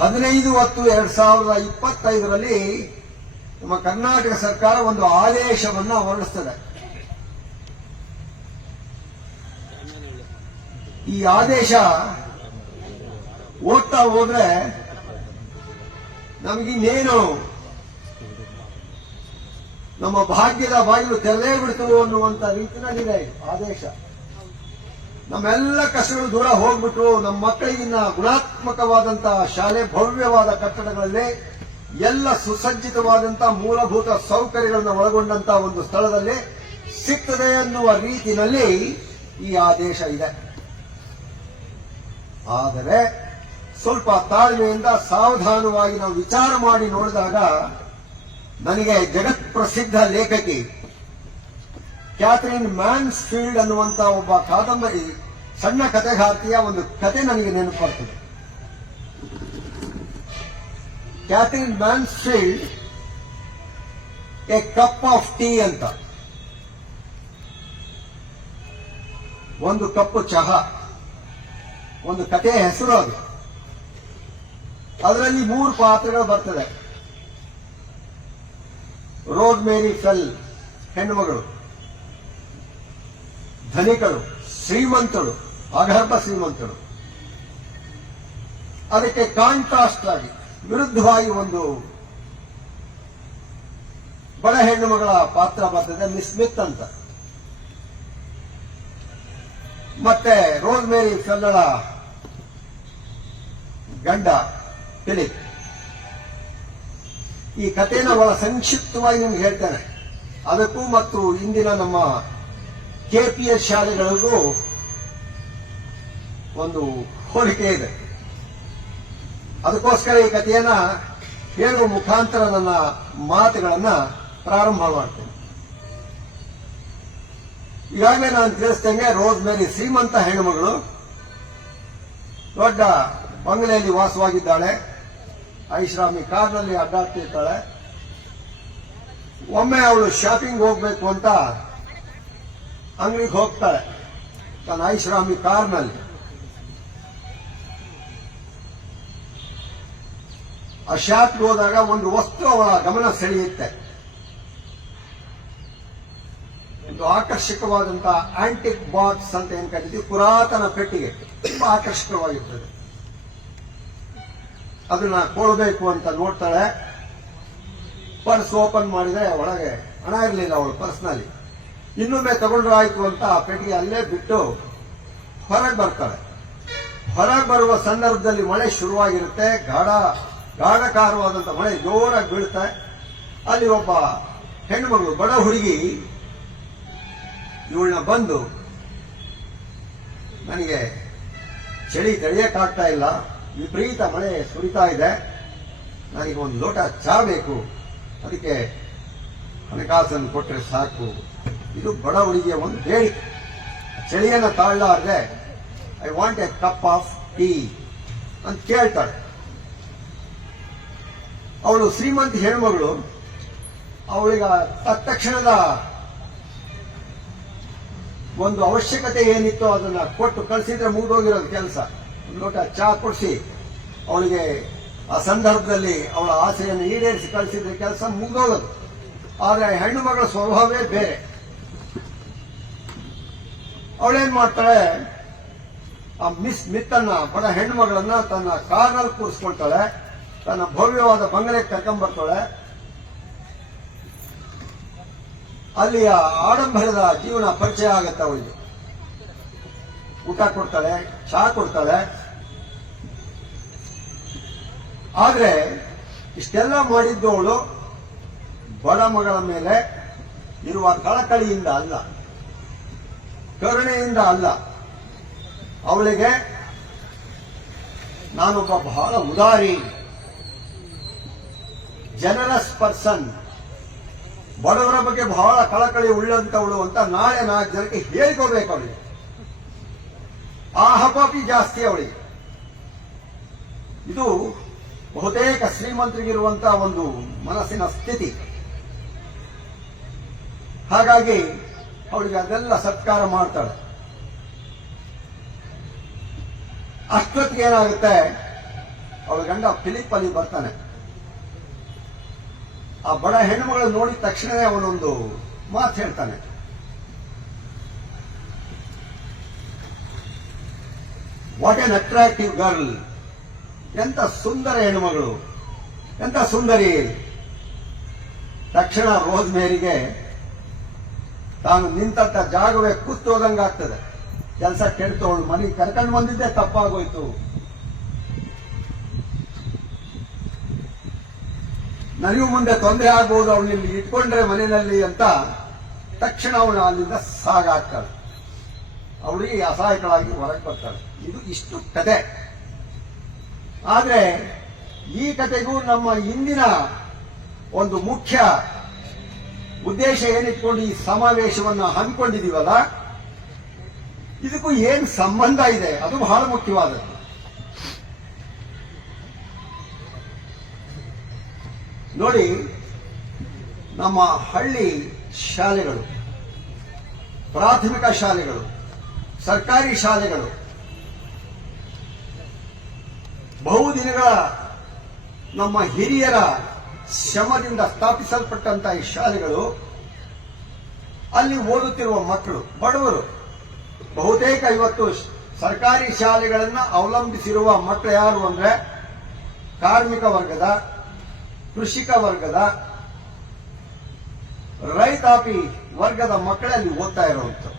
15/10/2025 ನಮ್ಮ ಕರ್ನಾಟಕ ಸರ್ಕಾರ ಒಂದು ಆದೇಶವನ್ನು ಹೊರಡಿಸ್ತದೆ. ಈ ಆದೇಶ ಓದ್ತಾ ಹೋದ್ರೆ ನಮಗಿನ್ನೇನು ನಮ್ಮ ಭಾಗ್ಯದ ಬಾಗಿಲು ತೆರೆದೇ ಬಿಡ್ತು ಅನ್ನುವಂತ ರೀತಿಯಲ್ಲಿದೆ ಆದೇಶ. ನಮ್ಮೆಲ್ಲ ಕಷ್ಟಗಳು ದೂರ ಹೋಗ್ಬಿಟ್ಟು ನಮ್ಮ ಮಕ್ಕಳಿಗಿನ್ನ ಗುಣಾತ್ಮಕವಾದಂತಹ ಶಾಲೆ, ಭವ್ಯವಾದ ಕಟ್ಟಡಗಳಲ್ಲಿ ಎಲ್ಲ ಸುಸಜ್ಜಿತವಾದಂತಹ ಮೂಲಭೂತ ಸೌಕರ್ಯಗಳನ್ನು ಒಳಗೊಂಡಂತಹ ಒಂದು ಸ್ಥಳದಲ್ಲಿ ಸಿಗ್ತದೆ ಅನ್ನುವ ರೀತಿಯಲ್ಲಿ ಈ ಆದೇಶ ಇದೆ. ಆದರೆ ಸ್ವಲ್ಪ ತಾಳ್ಮೆಯಿಂದ ಸಾವಧಾನವಾಗಿ ನಾವು ವಿಚಾರ ಮಾಡಿ ನೋಡಿದಾಗ ನನಗೆ ಜಗತ್ ಪ್ರಸಿದ್ಧ ಲೇಖಕಿ ಕ್ಯಾಥರಿನ್ ಮ್ಯಾನ್ಸ್ಫೀಲ್ಡ್ ಅನ್ನುವಂತ ಒಬ್ಬ ಕಾದಂಬರಿ ಸಣ್ಣ ಕಥೆಗಾರ್ತಿಯ ಒಂದು ಕತೆ ನನಗೆ ನೆನಪು ಬರ್ತದೆ. Katherine Mansfield a cup of tea ಅಂತ, ಒಂದು ಕಪ್ಪು ಚಹಾ, ಒಂದು ಕಥೆಯ ಹೆಸರು ಅದು. ಅದರಲ್ಲಿ 3 ಪಾತ್ರಗಳು ಬರ್ತದೆ. ರೋಸ್ ಮೇರಿ ಫೆಲ್ ಹೆಣ್ಣುಮಗಳು, ಧನಿಕರು, ಶ್ರೀಮಂತರು, ಅಗರ್ಭ ಶ್ರೀಮಂತರು. ಅದಕ್ಕೆ ಕಾಂಟ್ರಾಸ್ಟ್ ಆಗಿ ವಿರುದ್ಧವಾಗಿ ಒಂದು ಬಡ ಹೆಣ್ಣುಮಗಳ ಪಾತ್ರ ಬರ್ತದೆ, ಮಿಸ್ ಸ್ಮಿತ್ ಅಂತ. ಮತ್ತೆ ರೋಸ್ ಮೇರಿ ಫೆಲ್ಲಳ ಗಂಡ ಫಿಲಿಪ್. ಈ ಕಥೆನ ಬಹಳ ಸಂಕ್ಷಿಪ್ತವಾಗಿ ನಿಮ್ಗೆ ಹೇಳ್ತೇನೆ. ಅದಕ್ಕೂ ಮತ್ತು ಇಂದಿನ ನಮ್ಮ ಕೆಪಿಎಸ್ ಶಾಲೆಗಳಿಗೂ ಒಂದು ಹೋಲಿಕೆ ಇದೆ. ಅದಕ್ಕೋಸ್ಕರ ಈ ಕಥೆಯನ್ನ ಹೇಳುವ ಮುಖಾಂತರ ನನ್ನ ಮಾತುಗಳನ್ನ ಪ್ರಾರಂಭ ಮಾಡ್ತೇನೆ. ಈಗಾಗಲೇ ನಾನು ತಿಳಿಸ್ತೇನೆ, ರೋಸ್ ಮೇರಿ ಶ್ರೀಮಂತ ಹೆಣ್ಣುಮಗಳು, ದೊಡ್ಡ ಬಂಗಲೆಯಲ್ಲಿ ವಾಸವಾಗಿದ್ದಾಳೆ, ಐಷಾರಾಮಿ ಕಾರ್ನಲ್ಲಿ ಅಡ್ಡಾಡ್ತಿರ್ತಾಳೆ. ಒಮ್ಮೆ ಅವಳು ಶಾಪಿಂಗ್ ಹೋಗ್ಬೇಕು ಅಂತ ಅಂಗಡಿಗೆ ಹೋಗ್ತಾಳೆ ತನ್ನ ಐಷಾರಾಮಿ ಕಾರ್ನಲ್ಲಿ. ಆ ಶಾಪ್ಗೆ ಹೋದಾಗ ಒಂದು ವಸ್ತು ಅವಳ ಗಮನ ಸೆಳೆಯುತ್ತೆ. ಒಂದು ಆಕರ್ಷಕವಾದಂತಹ ಆಂಟಿಕ್ ಬಾಕ್ಸ್ ಅಂತ ಏನ್ ಕರೀತೀವಿ, ಪುರಾತನ ಪೆಟ್ಟಿಗೆ, ತುಂಬಾ ಆಕರ್ಷಕವಾಗಿರ್ತದೆ. ಅದನ್ನ ಕೊಡಬೇಕು ಅಂತ ನೋಡ್ತಾಳೆ. ಪರ್ಸ್ ಓಪನ್ ಮಾಡಿದ್ರೆ ಒಳಗೆ ಹಣ ಇರಲಿಲ್ಲ ಅವಳು ಪರ್ಸ್ನಲ್ಲಿ. ಇನ್ನೊಮ್ಮೆ ತಗೊಂಡ್ರೆ ಆಯ್ತು ಅಂತ ಆ ಪೆಟ್ಟಿಗೆ ಅಲ್ಲೇ ಬಿಟ್ಟು ಹೊರಗೆ ಬರ್ತಾಳೆ. ಹೊರಗೆ ಬರುವ ಸಂದರ್ಭದಲ್ಲಿ ಮಳೆ ಶುರುವಾಗಿರುತ್ತೆ. ಗಾಢಕಾರವಾದಂತ ಮಳೆ ಜೋರಾಗಿ ಬೀಳುತ್ತೆ. ಅಲ್ಲಿ ಒಬ್ಬ ಹೆಣ್ಣುಮಗಳು, ಬಡ ಹುಡುಗಿ, ಇವಳನ್ನ ಬಂದು, ನನಗೆ ಚಳಿ ತಡೆಯಕ್ಕಾಗ್ತಾ ಇಲ್ಲ, ವಿಪರೀತ ಮಳೆ ಸುರಿತಾ ಇದೆ, ನನಗೆ ಒಂದು ಲೋಟ ಚಹಾ ಬೇಕು, ಅದಕ್ಕೆ ಹಣಕಾಸನ್ನು ಕೊಟ್ಟರೆ ಸಾಕು. ಇದು ಬಡ ಹುಡುಗಿಯ ಒಂದು ಬೇಡಿಕೆ. ಚಳಿಯನ್ನು ತಾಳಲಾರದೆ I want A cup of tea ಅಂತ ಕೇಳ್ತಾಳೆ. ಅವಳು ಶ್ರೀಮಂತ ಹೆಣ್ಮಗಳು. ಅವಳಿಗೆ ತತ್ಕ್ಷಣದ ಒಂದು ಅವಶ್ಯಕತೆ ಏನಿತ್ತು ಅದನ್ನ ಕೊಟ್ಟು ಕಳಿಸಿದ್ರೆ ಮುಗಿದೋಗಿರೋದು ಕೆಲಸ. ಒಂದು ಲೋಟ ಚಹಾ ಕೊಡಿಸಿ ಅವಳಿಗೆ ಆ ಸಂದರ್ಭದಲ್ಲಿ ಅವಳ ಆಸೆಯನ್ನು ಈಡೇರಿಸಿ ಕಳಿಸಿದ್ರೆ ಕೆಲಸ ಮುಗಿದೋಗೋದು. ಆದರೆ ಹೆಣ್ಣು ಮಗಳ ಸ್ವಭಾವವೇ ಬೇರೆ. ಅವಳೇನ್ ಮಾಡ್ತಾಳೆ, ಆ ಮಿಸ್ ಮಿತ್ತನ್ನ, ಬಡ ಹೆಣ್ಣು ಮಗಳನ್ನ ತನ್ನ ಕಾರ್ನಲ್ಲಿ ಕೂರಿಸ್ಕೊಳ್ತಾಳೆ, ತನ್ನ ಭವ್ಯವಾದ ಬಂಗಲೆಗೆ ಕರ್ಕೊಂಡ್ಬರ್ತಾಳೆ. ಅಲ್ಲಿಯ ಆಡಂಬರದ ಜೀವನ ಪರಿಚಯ ಆಗತ್ತೆ ಅವಳಿಗೆ. ಊಟ ಕೊಡ್ತಾಳೆ, ಚಹಾ ಕೊಡ್ತಾಳೆ. ಆದ್ರೆ ಇಷ್ಟೆಲ್ಲ ಮಾಡಿದ್ದು ಅವಳು ಬಡ ಮಗಳ ಮೇಲೆ ಇರುವ ಕಳಕಳಿಯಿಂದ ಅಲ್ಲ, ಕರುಣೆಯಿಂದ ಅಲ್ಲ. ಅವಳಿಗೆ ನಾನೊಬ್ಬ ಬಹಳ ಉದಾರಿ, ಜನರಸ್ ಪರ್ಸನ್, ಬಡವರ ಬಗ್ಗೆ ಬಹಳ ಕಳಕಳಿ ಉಳ್ಳಂತವಳು ಅಂತ ನಾಳೆ 4 ಜನಕ್ಕೆ ಹೇಳ್ಕೋಬೇಕು ಅವಳಿಗೆ. ಆ ಹಪಾಪಿ ಜಾಸ್ತಿ ಅವಳಿಗೆ. ಇದು ಬಹುತೇಕ ಶ್ರೀಮಂತರಿಗಿರುವಂತಹ ಒಂದು ಮನಸ್ಸಿನ ಸ್ಥಿತಿ. ಹಾಗಾಗಿ ಅವಳಿಗೆ ಅದೆಲ್ಲ ಸತ್ಕಾರ ಮಾಡ್ತಾಳೆ. ಅಷ್ಟೊತ್ತಿಗೆ ಏನಾಗುತ್ತೆ, ಅವಳ ಗಂಡ ಫಿಲಿಪ್ ಅಲ್ಲಿ ಬರ್ತಾನೆ. ಆ ಬಡ ಹೆಣ್ಣುಮಗಳು ನೋಡಿದ ತಕ್ಷಣವೇ ಅವನೊಂದು ಮಾತು ಹೇಳ್ತಾನೆ, ವಾಟ್ ಎನ್ ಅಟ್ರಾಕ್ಟಿವ್ ಗರ್ಲ್, ಎಂತ ಸುಂದರ ಹೆಣ್ಣುಮಗಳು, ಎಂತ ಸುಂದರಿ. ತಕ್ಷಣ ರೋಸ್ ಮೇರಿಗೆ ತಾನು ನಿಂತಂತ ಜಾಗವೇ ಕೂತೋದಂಗಾಗ್ತದೆ. ಕೆಲಸ ಕೆಡ್ತು, ಅವಳು ಮನೆಗೆ ಕರ್ಕೊಂಡು ಬಂದಿದ್ದೆ ತಪ್ಪಾಗೋಯ್ತು, ನನಗೂ ಮುಂದೆ ತೊಂದರೆ ಆಗ್ಬಹುದು, ಅವಳು ಇಲ್ಲಿ ಇಟ್ಕೊಂಡ್ರೆ ಮನೆಯಲ್ಲಿ ಅಂತ ತಕ್ಷಣ ಅವಳು ಅಲ್ಲಿಂದ ಸಾಗಾಗ್ತಾಳೆ. ಅವಳಿಗೆ ಅಸಹಾಯಕಳಾಗಿ ಹೊರಗೆ ಬರ್ತಾಳೆ. ಇದು ಇಷ್ಟು ಕತೆ. ಆದ್ರೆ ಈ ಕತೆಗೂ ನಮ್ಮ ಇಂದಿನ ಒಂದು ಮುಖ್ಯ ಉದ್ದೇಶ ಏನಿಟ್ಕೊಂಡು ಈ ಸಮಾವೇಶವನ್ನು ಹಮ್ಮಿಕೊಂಡಿದೀವಲ್ಲ, ಇದಕ್ಕೂ ಏನ್ ಸಂಬಂಧ ಇದೆ ಅದು ಬಹಳ ಮುಖ್ಯವಾದದ್ದು. ನೋಡಿ, ನಮ್ಮ ಹಳ್ಳಿ ಶಾಲೆಗಳು, ಪ್ರಾಥಮಿಕ ಶಾಲೆಗಳು, ಸರ್ಕಾರಿ ಶಾಲೆಗಳು, ಬಹುದಿನಗಳ ನಮ್ಮ ಹಿರಿಯರ ಶ್ರಮದಿಂದ ಸ್ಥಾಪಿಸಲ್ಪಟ್ಟಂತಹ ಈ ಶಾಲೆಗಳು, ಅಲ್ಲಿ ಓದುತ್ತಿರುವ ಮಕ್ಕಳು ಬಡವರು. ಬಹುತೇಕ ಇವತ್ತು ಸರ್ಕಾರಿ ಶಾಲೆಗಳನ್ನ ಅವಲಂಬಿಸಿರುವ ಮಕ್ಕಳು ಯಾರು ಅಂದ್ರೆ ಕಾರ್ಮಿಕ ವರ್ಗದ, ಕೃಷಿಕ ವರ್ಗದ, ರೈತಾಪಿ ವರ್ಗದ ಮಕ್ಕಳಲ್ಲಿ ಓದ್ತಾ ಇರುವಂಥದ್ದು.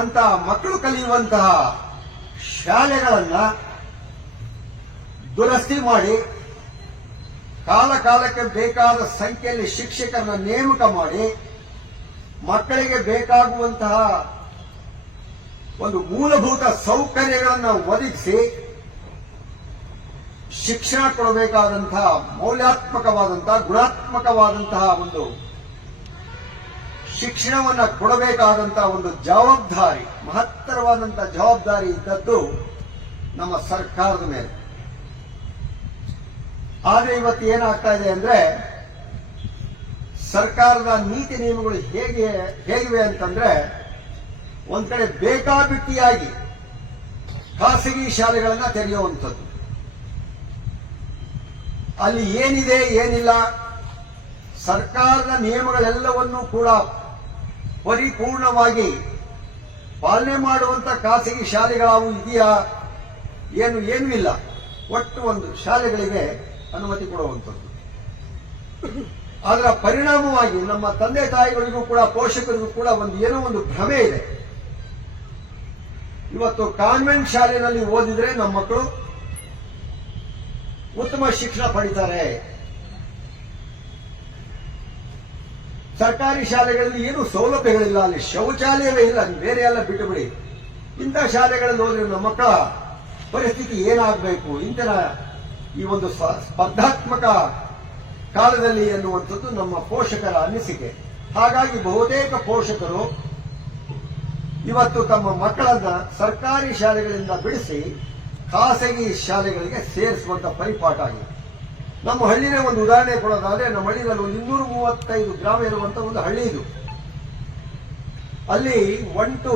ಅಂತ ಮಕ್ಕಳು ಕಲಿಯುವಂತಹ ಶಾಲೆಗಳನ್ನ ದುರಸ್ತಿ ಮಾಡಿ ಕಾಲ ಕಾಲಕ್ಕೆ ಬೇಕಾದ ಸಂಖ್ಯೆಯಲ್ಲಿ ಶಿಕ್ಷಕರನ್ನ ನೇಮಕ ಮಾಡಿ ಮಕ್ಕಳಿಗೆ ಬೇಕಾಗುವಂತಹ ಒಂದು ಮೂಲಭೂತ ಸೌಕರ್ಯಗಳನ್ನು ಒದಗಿಸಿ ಶಿಕ್ಷಣ ಕೊಡಬೇಕಾದಂತಹ ಮೌಲ್ಯಾತ್ಮಕವಾದಂತಹ ಗುಣಾತ್ಮಕವಾದಂತಹ ಒಂದು ಶಿಕ್ಷಣವನ್ನ ಕೊಡಬೇಕಾದಂತಹ ಒಂದು ಜವಾಬ್ದಾರಿ, ಮಹತ್ತರವಾದಂತಹ ಜವಾಬ್ದಾರಿ ಇದ್ದದ್ದು ನಮ್ಮ ಸರ್ಕಾರದ ಮೇಲೆ. ಆದ್ರೆ ಇವತ್ತು ಏನಾಗ್ತಾ ಇದೆ ಅಂದ್ರೆ, ಸರ್ಕಾರದ ನೀತಿ ನಿಯಮಗಳು ಹೇಗಿವೆ ಅಂತಂದ್ರೆ, ಒಂದ್ ಕಡೆ ಬೇಕಾಬಿಟ್ಟಿಯಾಗಿ ಖಾಸಗಿ ಶಾಲೆಗಳನ್ನ ತೆರೆಯುವಂಥದ್ದು. ಅಲ್ಲಿ ಏನಿದೆ ಏನಿಲ್ಲ, ಸರ್ಕಾರದ ನಿಯಮಗಳೆಲ್ಲವನ್ನೂ ಕೂಡ ಪರಿಪೂರ್ಣವಾಗಿ ಪಾಲನೆ ಮಾಡುವಂತ ಖಾಸಗಿ ಶಾಲೆಗಳಾವು ಇದೆಯಾ, ಏನೂ ಇಲ್ಲ. ಒಟ್ಟು ಒಂದು ಶಾಲೆಗಳಿಗೆ ಅನುಮತಿ ಕೊಡುವಂಥದ್ದು. ಅದರ ಪರಿಣಾಮವಾಗಿ ನಮ್ಮ ತಂದೆ ತಾಯಿಗಳಿಗೂ ಕೂಡ, ಪೋಷಕರಿಗೂ ಕೂಡ ಏನೋ ಒಂದು ಭ್ರಮೆ ಇದೆ. ಇವತ್ತು ಕಾನ್ವೆಂಟ್ ಶಾಲೆಯಲ್ಲಿ ಓದಿದ್ರೆ ನಮ್ಮ ಮಕ್ಕಳು ಉತ್ತಮ ಶಿಕ್ಷಣ ಪಡಿತಾರೆ, ಸರ್ಕಾರಿ ಶಾಲೆಗಳಲ್ಲಿ ಏನು ಸೌಲಭ್ಯಗಳಿಲ್ಲ, ಅಲ್ಲಿ ಶೌಚಾಲಯವೇ ಇಲ್ಲ, ಬೇರೆ ಎಲ್ಲ ಬಿಟ್ಟು ಬಿಡಿ. ಇಂಥ ಶಾಲೆಗಳಲ್ಲಿ ಹೋದ್ರೆ ನಮ್ಮ ಮಕ್ಕಳ ಪರಿಸ್ಥಿತಿ ಏನಾಗಬೇಕು ಇಂತಹ ಈ ಒಂದು ಸ್ಪರ್ಧಾತ್ಮಕ ಕಾಲದಲ್ಲಿ ಎನ್ನುವಂಥದ್ದು ನಮ್ಮ ಪೋಷಕರ ಅನಿಸಿಕೆ. ಹಾಗಾಗಿ ಬಹುತೇಕ ಪೋಷಕರು ಇವತ್ತು ತಮ್ಮ ಮಕ್ಕಳನ್ನ ಸರ್ಕಾರಿ ಶಾಲೆಗಳಿಂದ ಬಿಡಿಸಿ ಖಾಸಗಿ ಶಾಲೆಗಳಿಗೆ ಸೇರಿಸುವಂತ ಪರಿಪಾಠ ಆಗಿದೆ. ನಮ್ಮ ಹಳ್ಳಿನೇ ಒಂದು ಉದಾಹರಣೆ ಕೊಡೋದಾದ್ರೆ, ನಮ್ಮ ಹಳ್ಳಿನಲ್ಲಿ ಒಂದು 235 ಗ್ರಾಮ ಇರುವಂತ ಒಂದು ಹಳ್ಳಿ ಇದು. ಅಲ್ಲಿ 1 to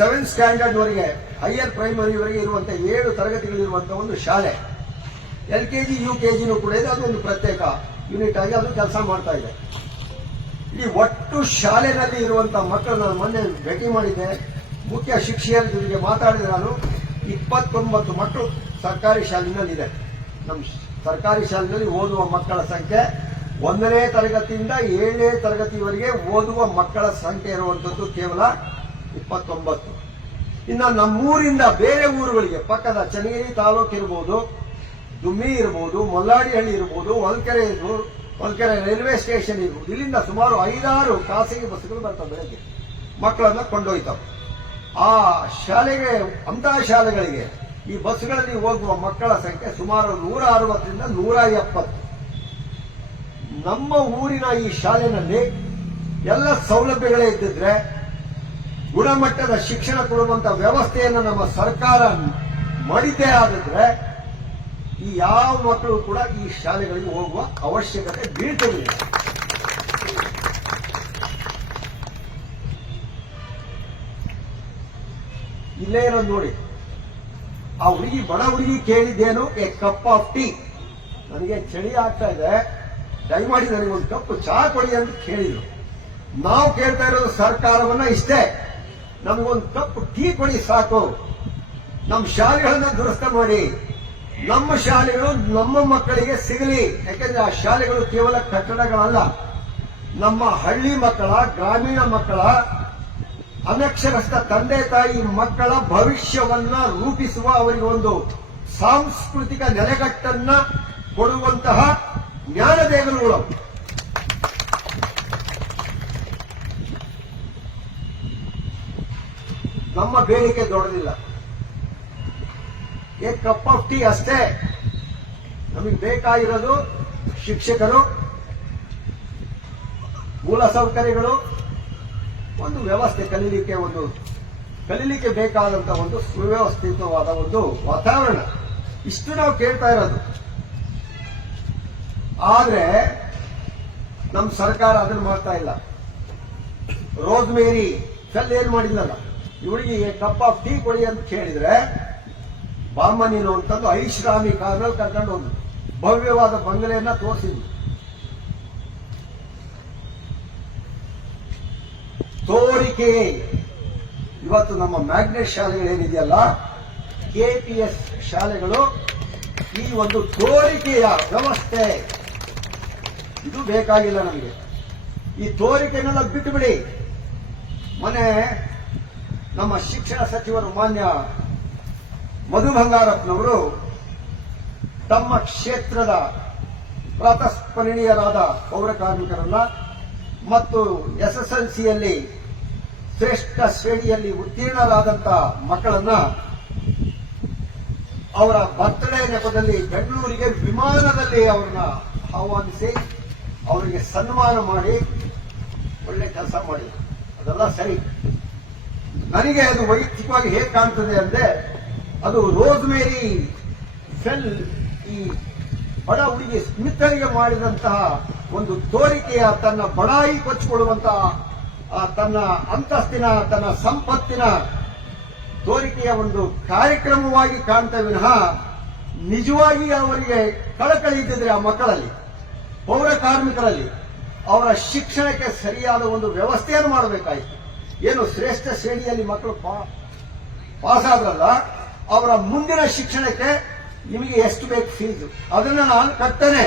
7 ಸ್ಟ್ಯಾಂಡರ್ಡ್ ವರೆಗೆ, ಹೈಯರ್ ಪ್ರೈಮರಿವರೆಗೆ ಇರುವಂತ 7 ತರಗತಿಗಳಿರುವಂತಹ ಒಂದು ಶಾಲೆ. LKG UKGನೂ ಕೂಡ ಇದೆ. ಅದೊಂದು ಪ್ರತ್ಯೇಕ ಯೂನಿಟ್ ಆಗಿ ಅದು ಕೆಲಸ ಮಾಡ್ತಾ ಇದೆ. ಈ ಒಟ್ಟು ಶಾಲೆನಲ್ಲಿ ಇರುವಂತಹ ಮಕ್ಕಳು ನಾನು ಮೊನ್ನೆ ಭೇಟಿ ಮಾಡಿದ್ದೆ, ಮುಖ್ಯ ಶಿಕ್ಷಕರ ಜೊತೆಗೆ ಮಾತಾಡಿದ ನಾನು. 29 ಮಕ್ಕಳು ಸರ್ಕಾರಿ ಶಾಲೆಯಲ್ಲಿ ಇದೆ. ನಮ್ಮ ಸರ್ಕಾರಿ ಶಾಲೆಯಲ್ಲಿ ಓದುವ ಮಕ್ಕಳ ಸಂಖ್ಯೆ 1ನೇ ತರಗತಿಯಿಂದ 7ನೇ ತರಗತಿವರೆಗೆ ಓದುವ ಮಕ್ಕಳ ಸಂಖ್ಯೆ ಇರುವಂತದ್ದು ಕೇವಲ 29. ಇನ್ನು ನಮ್ಮೂರಿಂದ ಬೇರೆ ಊರುಗಳಿಗೆ, ಪಕ್ಕದ ಚನ್ನಗಿರಿ ತಾಲೂಕು ಇರಬಹುದು, ದುಮ್ಮಿ ಇರಬಹುದು, ಮಲ್ಲಾಡಿಹಳ್ಳಿ ಇರಬಹುದು, ಹೊಲ್ಕೆರೆ ರೈಲ್ವೆ ಸ್ಟೇಷನ್ ಇರಬಹುದು, ಇಲ್ಲಿಂದ ಸುಮಾರು 5-6 ಖಾಸಗಿ ಬಸ್ಗಳು ಬರ್ತವೆ. ಬೆಳಗ್ಗೆ ಮಕ್ಕಳನ್ನ ಕೊಂಡೊಯ್ತವೆ. ಆ ಶಾಲೆಗೆ, ಅಂತಹ ಶಾಲೆಗಳಿಗೆ ಈ ಬಸ್ಗಳಲ್ಲಿ ಹೋಗುವ ಮಕ್ಕಳ ಸಂಖ್ಯೆ ಸುಮಾರು 160ರಿಂದ 170. ನಮ್ಮ ಊರಿನ ಈ ಶಾಲೆಯಲ್ಲಿ ಎಲ್ಲ ಸೌಲಭ್ಯಗಳೇ ಇದ್ದಿದ್ರೆ, ಗುಣಮಟ್ಟದ ಶಿಕ್ಷಣ ಕೊಡುವಂತ ವ್ಯವಸ್ಥೆಯನ್ನು ನಮ್ಮ ಸರ್ಕಾರ ಮಾಡಿದ್ದೇ ಆಗಿದ್ರೆ, ಈ ಯಾವ ಮಕ್ಕಳು ಕೂಡ ಈ ಶಾಲೆಗಳಿಗೆ ಹೋಗುವ ಅವಶ್ಯಕತೆ ಬೀಳ್ತಿರಲಿಲ್ಲ. ಇಲ್ಲೇ ಇರೋದು ನೋಡಿ, ಆ ಹುಡುಗಿ ಬಡ ಹುಡುಗಿ ಕೇಳಿದ್ದೇನು, ಎ ಕಪ್ ಆಫ್ ಟೀ. ನನಗೆ ಚಳಿ ಆಗ್ತಾ ಇದೆ, ದಯಮಾಡಿ ನನಗೆ ಒಂದು ಕಪ್ ಚಹಾ ಕೊಡಿ ಅಂತ ಕೇಳಿದ್ರು. ನಾವು ಕೇಳ್ತಾ ಇರೋದು ಸರ್ಕಾರವನ್ನ ಇಷ್ಟೇ, ನಮಗೊಂದು ಕಪ್ ಟೀ ಕೊಡಿ ಸಾಕು, ನಮ್ಮ ಶಾಲೆಗಳನ್ನ ದುರಸ್ತಿ ಮಾಡಿ, ನಮ್ಮ ಶಾಲೆಗಳು ನಮ್ಮ ಮಕ್ಕಳಿಗೆ ಸಿಗಲಿ. ಯಾಕೆಂದ್ರೆ ಆ ಶಾಲೆಗಳು ಕೇವಲ ಕಟ್ಟಡಗಳಲ್ಲ, ನಮ್ಮ ಹಳ್ಳಿ ಮಕ್ಕಳ, ಗ್ರಾಮೀಣ ಮಕ್ಕಳ, ಅನಕ್ಷರಸ್ಥ ತಂದೆ ತಾಯಿ ಮಕ್ಕಳ ಭವಿಷ್ಯವನ್ನ ರೂಪಿಸುವ, ಅವರಿಗೆ ಒಂದು ಸಾಂಸ್ಕೃತಿಕ ನೆಲೆಗಟ್ಟನ್ನ ಕೊಡುವಂತಹ ಜ್ಞಾನ ದೇಗುಲಗಳು. ನಮ್ಮ ಬೇಡಿಕೆ ದೊಡ್ಡದಿಲ್ಲ, ಎ ಕಪ್ ಆಫ್ ಟೀ ಅಷ್ಟೇ. ನಮಗೆ ಬೇಕಾಗಿರೋದು ಶಿಕ್ಷಕರು, ಮೂಲ ಸೌಕರ್ಯಗಳು, ಒಂದು ವ್ಯವಸ್ಥೆ, ಕಲೀಲಿಕ್ಕೆ ಬೇಕಾದಂತ ಒಂದು ಸುವ್ಯವಸ್ಥಿತವಾದ ಒಂದು ವಾತಾವರಣ. ಇಷ್ಟು ನಾವು ಕೇಳ್ತಾ ಇರೋದು. ಆದ್ರೆ ನಮ್ಮ ಸರ್ಕಾರ ಅದನ್ನು ಮಾಡ್ತಾ ಇಲ್ಲ. ರೋಸ್ಮೇರಿ ಫೆಲ್ ಏನ್ ಮಾಡಿಲ್ಲಲ್ಲ, ಇವಳಿಗೆ ಕಪ್ ಆಫ್ ಟೀ ಕೊಡಿ ಅಂತ ಕೇಳಿದ್ರೆ ಬಾಮ್ಮ ನೀನು ಅಂತಂದು ಐಷಾರಾಮಿ ಕಾರ್ನಲ್ಲಿ ಕರ್ಕೊಂಡು ಹೋದ್ರು. ಭವ್ಯವಾದ ಬಂಗಲೆಯನ್ನ ತೋರಿಸಿದ್ರು. ತೋರಿಕೆ ಇವತ್ತು ನಮ್ಮ ಮ್ಯಾಗ್ನೆಟ್ ಶಾಲೆಗಳೇನಿದೆಯಲ್ಲ, ಕೆಪಿಎಸ್ ಶಾಲೆಗಳು, ಈ ಒಂದು ತೋರಿಕೆಯ ವ್ಯವಸ್ಥೆ ಇದು ಬೇಕಾಗಿಲ್ಲ ನಮಗೆ. ಈ ತೋರಿಕೆನೆಲ್ಲ ಬಿಟ್ಟು ಬಿಡಿ. ಮೊನ್ನೆ ನಮ್ಮ ಶಿಕ್ಷಣ ಸಚಿವರು ಮಾನ್ಯ ಮಧು ಬಂಗಾರಪ್ಪನವರು ತಮ್ಮ ಕ್ಷೇತ್ರದ ಪ್ರಾತಸ್ಮರಣೀಯರಾದ ಪೌರ ಕಾರ್ಮಿಕರನ್ನ ಮತ್ತು ಎಸ್ಎಸ್ಎಲ್ಸಿಯಲ್ಲಿ ಶ್ರೇಷ್ಠ ಶ್ರೇಣಿಯಲ್ಲಿ ಉತ್ತೀರ್ಣರಾದಂತ ಮಕ್ಕಳನ್ನ ಅವರ ಬರ್ತ್ಡೇ ನೆಪದಲ್ಲಿ ಬೆಂಗಳೂರಿಗೆ ವಿಮಾನದಲ್ಲಿ ಅವರನ್ನ ಆಹ್ವಾನಿಸಿ ಅವರಿಗೆ ಸನ್ಮಾನ ಮಾಡಿ ಒಳ್ಳೆ ಕೆಲಸ ಮಾಡಿ. ಅದೆಲ್ಲ ಸರಿ. ನನಗೆ ಅದು ವೈಯಕ್ತಿಕವಾಗಿ ಹೇಗೆ ಕಾಣ್ತದೆ ಅಂದ್ರೆ, ಅದು ರೋಸ್ಮೇರಿ ಫೆಲ್ ಈ ಬಡ ಹುಡುಗಿ ಸ್ಮಿತರಿಗೆ ಮಾಡಿದಂತಹ ಒಂದು ತೋರಿಕೆಯ, ತನ್ನ ಬಡಾಯಿ ಕೊಚ್ಚಿಕೊಡುವಂತಹ, ತನ್ನ ಅಂತಸ್ತಿನ, ತನ್ನ ಸಂಪತ್ತಿನ ತೋರಿಕೆಯ ಒಂದು ಕಾರ್ಯಕ್ರಮವಾಗಿ ಕಾಣ್ತಾ ವಿನಃ ನಿಜವಾಗಿ ಅವರಿಗೆ ಕಳಕಳಿ ಇದ್ದಿದ್ರೆ ಆ ಮಕ್ಕಳಲ್ಲಿ, ಪೌರ ಕಾರ್ಮಿಕರಲ್ಲಿ ಅವರ ಶಿಕ್ಷಣಕ್ಕೆ ಸರಿಯಾದ ಒಂದು ವ್ಯವಸ್ಥೆಯನ್ನು ಮಾಡಬೇಕಾಯಿತು. ಏನು ಶ್ರೇಷ್ಠ ಶ್ರೇಣಿಯಲ್ಲಿ ಮಕ್ಕಳು ಪಾಸ್ ಆದ್ರಲ್ಲ, ಅವರ ಮುಂದಿನ ಶಿಕ್ಷಣಕ್ಕೆ ನಿಮಗೆ ಎಷ್ಟು ಬೇಕು ಫೀಸು ಅದನ್ನ ನಾನು ಕಟ್ತೇನೆ.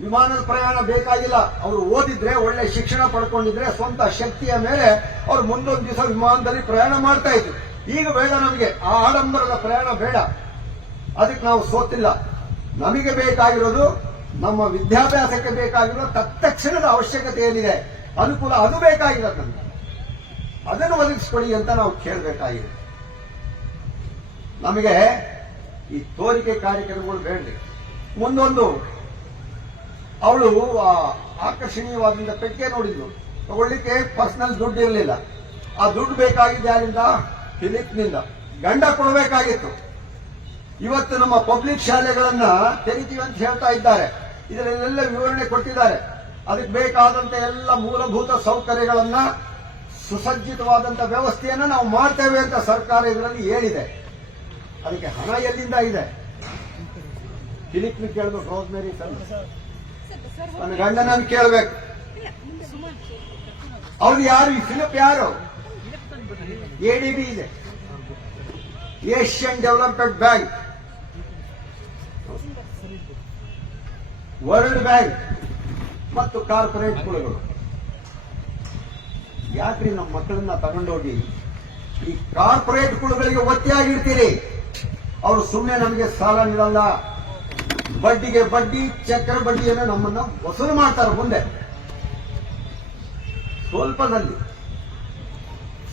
ವಿಮಾನದ ಪ್ರಯಾಣ ಬೇಕಾಗಿಲ್ಲ. ಅವರು ಓದಿದ್ರೆ, ಒಳ್ಳೆ ಶಿಕ್ಷಣ ಪಡ್ಕೊಂಡಿದ್ರೆ, ಸ್ವಂತ ಶಕ್ತಿಯ ಮೇಲೆ ಅವರು ಮುಂದೊಂದು ದಿವಸ ವಿಮಾನದಲ್ಲಿ ಪ್ರಯಾಣ ಮಾಡ್ತಾ ಇದ್ರು. ಈಗ ಬೇಡ ನಮಗೆ ಆ ಆಡಂಬರದ ಪ್ರಯಾಣ ಬೇಡ. ಅದಕ್ಕೆ ನಾವು ಸೋತಿಲ್ಲ. ನಮಗೆ ಬೇಕಾಗಿರೋದು, ನಮ್ಮ ವಿದ್ಯಾಭ್ಯಾಸಕ್ಕೆ ಬೇಕಾಗಿರೋ ತತ್ಕ್ಷಣದ ಅವಶ್ಯಕತೆ ಏನಿದೆ, ಅನುಕೂಲ, ಅದು ಬೇಕಾಗಿರೋದು ನಮಗೆ. ಅದನ್ನು ಒದಗಿಸಿಕೊಡಿ ಅಂತ ನಾವು ಕೇಳಬೇಕಾಗಿದೆ. ನಮಗೆ ಈ ತೋರಿಕೆ ಕಾರ್ಯಕ್ರಮಗಳು ಬೇಡಲಿ. ಮುಂದೊಂದು ಅವಳು ಆಕರ್ಷಣೀಯವಾದ ಪೆಟ್ಟಿಗೆ ನೋಡಿದ್ಲು, ತಗೊಳ್ಳಿಕ್ಕೆ ಪರ್ಸನಲ್ ದುಡ್ಡು ಇರಲಿಲ್ಲ. ಆ ದುಡ್ಡು ಬೇಕಾಗಿದ್ದು ಯಾರಿಂದ? ಫಿಲಿಪ್ನಿಂದ. ಗಂಡ ಕೊಡಬೇಕಾಗಿತ್ತು. ಇವತ್ತು ನಮ್ಮ ಪಬ್ಲಿಕ್ ಶಾಲೆಗಳನ್ನ ತೆರಿತೀವಿ ಅಂತ ಹೇಳ್ತಾ ಇದ್ದಾರೆ. ಇದರಲ್ಲೆಲ್ಲ ವಿವರಣೆ ಕೊಟ್ಟಿದ್ದಾರೆ. ಅದಕ್ಕೆ ಬೇಕಾದಂತ ಎಲ್ಲ ಮೂಲಭೂತ ಸೌಕರ್ಯಗಳನ್ನ, ಸುಸಜ್ಜಿತವಾದಂತ ವ್ಯವಸ್ಥೆಯನ್ನ ನಾವು ಮಾಡ್ತೇವೆ ಅಂತ ಸರ್ಕಾರ ಇದರಲ್ಲಿ ಹೇಳಿದೆ. ಅದಕ್ಕೆ ಹಣ ಎಲ್ಲಿಂದ ಇದೆ? ಫಿಲಿಪ್ನ ಕೇಳಬೇಕು, ರೋಸ್ಮೇರಿ ನನ್ನ ಗಂಡನನ್ನು ಕೇಳಬೇಕು. ಅವ್ರು ಯಾರು? ಈ ಫಿಲಿಪ್ ಯಾರು? ಎಡಿಬಿ ಇದೆ, Asian development bank, world bank ಮತ್ತು ಕಾರ್ಪೊರೇಟ್ ಕುಳಗಳು. ಯಾಕ್ರಿ ನಮ್ಮ ಮಕ್ಕಳನ್ನ ತಗೊಂಡೋಗಿ ಈ ಕಾರ್ಪೊರೇಟ್ ಕುಳಗಳಿಗೆ ಒತ್ತಿಯಾಗಿರ್ತೀರಿ? ಅವರು ಸುಮ್ಮನೆ ನಮಗೆ ಸಾಲ ನೀಡಲ್ಲ, ಬಡ್ಡಿಗೆ ಬಡ್ಡಿ, ಚಕ್ರ ಬಡ್ಡಿಯನ್ನು ನಮ್ಮನ್ನ ವಸೂಲು ಮಾಡ್ತಾರೆ. ಮುಂದೆ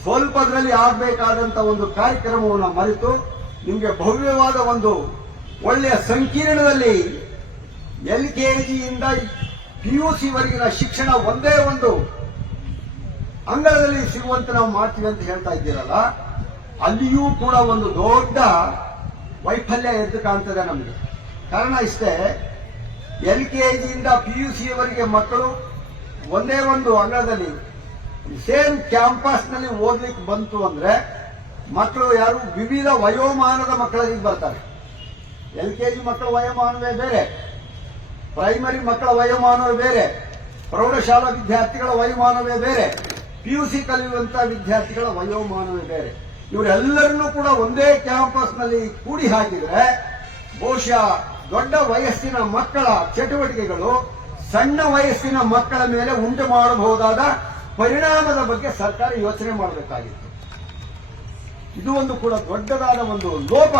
ಸ್ವಲ್ಪದಲ್ಲಿ ಆಗಬೇಕಾದಂತ ಒಂದು ಕಾರ್ಯಕ್ರಮವನ್ನು ಮರೆತು ನಿಮಗೆ ಭವ್ಯವಾದ ಒಂದು ಒಳ್ಳೆಯ ಸಂಕೀರ್ಣದಲ್ಲಿ LKGಯಿಂದ PUC ವರೆಗಿನ ಶಿಕ್ಷಣ ಒಂದೇ ಒಂದು ಅಂಗಳದಲ್ಲಿ ಸಿಗುವಂತೆ ನಾವು ಮಾಡ್ತೀವಿ ಅಂತ ಹೇಳ್ತಾ ಇದ್ದೀರಲ್ಲ, ಅಲ್ಲಿಯೂ ಕೂಡ ಒಂದು ದೊಡ್ಡ ವೈಫಲ್ಯ ಎದ್ದು ಕಾಣ್ತದೆ ನಮಗೆ. ಕಾರಣ ಇಷ್ಟೇ, LKGಯಿಂದ PUC ವರೆಗೆ ಮಕ್ಕಳು ಒಂದೇ ಒಂದು ಅಂಗಳದಲ್ಲಿ ಸೇಮ್ ಕ್ಯಾಂಪಸ್ನಲ್ಲಿ ಓದ್ಲಿಕ್ಕೆ ಬಂತು ಅಂದ್ರೆ ಮಕ್ಕಳು ಯಾರು ವಿವಿಧ ವಯೋಮಾನದ ಮಕ್ಕಳಿಗೆ ಬರ್ತಾರೆ. LKG ಮಕ್ಕಳ ವಯೋಮಾನವೇ ಬೇರೆ, ಪ್ರೈಮರಿ ಮಕ್ಕಳ ವಯೋಮಾನವೇ ಬೇರೆ, ಪ್ರೌಢಶಾಲಾ ವಿದ್ಯಾರ್ಥಿಗಳ ವಯೋಮಾನವೇ ಬೇರೆ, PUC ಕಲಿಯುವಂತಹ ವಿದ್ಯಾರ್ಥಿಗಳ ವಯೋಮಾನವೇ ಬೇರೆ. ಇವರೆಲ್ಲರನ್ನೂ ಕೂಡ ಒಂದೇ ಕ್ಯಾಂಪಸ್ನಲ್ಲಿ ಕೂಡಿ ಹಾಕಿದ್ರೆ ಬಹುಶಃ ದೊಡ್ಡ ವಯಸ್ಸಿನ ಮಕ್ಕಳ ಚಟುವಟಿಕೆಗಳು ಸಣ್ಣ ವಯಸ್ಸಿನ ಮಕ್ಕಳ ಮೇಲೆ ಉಂಟು ಮಾಡಬಹುದಾದ ಪರಿಣಾಮದ ಬಗ್ಗೆ ಸರ್ಕಾರ ಯೋಚನೆ ಮಾಡಬೇಕಾಗಿತ್ತು. ಇದು ಒಂದು ಕೂಡ ದೊಡ್ಡದಾದ ಒಂದು ಲೋಪ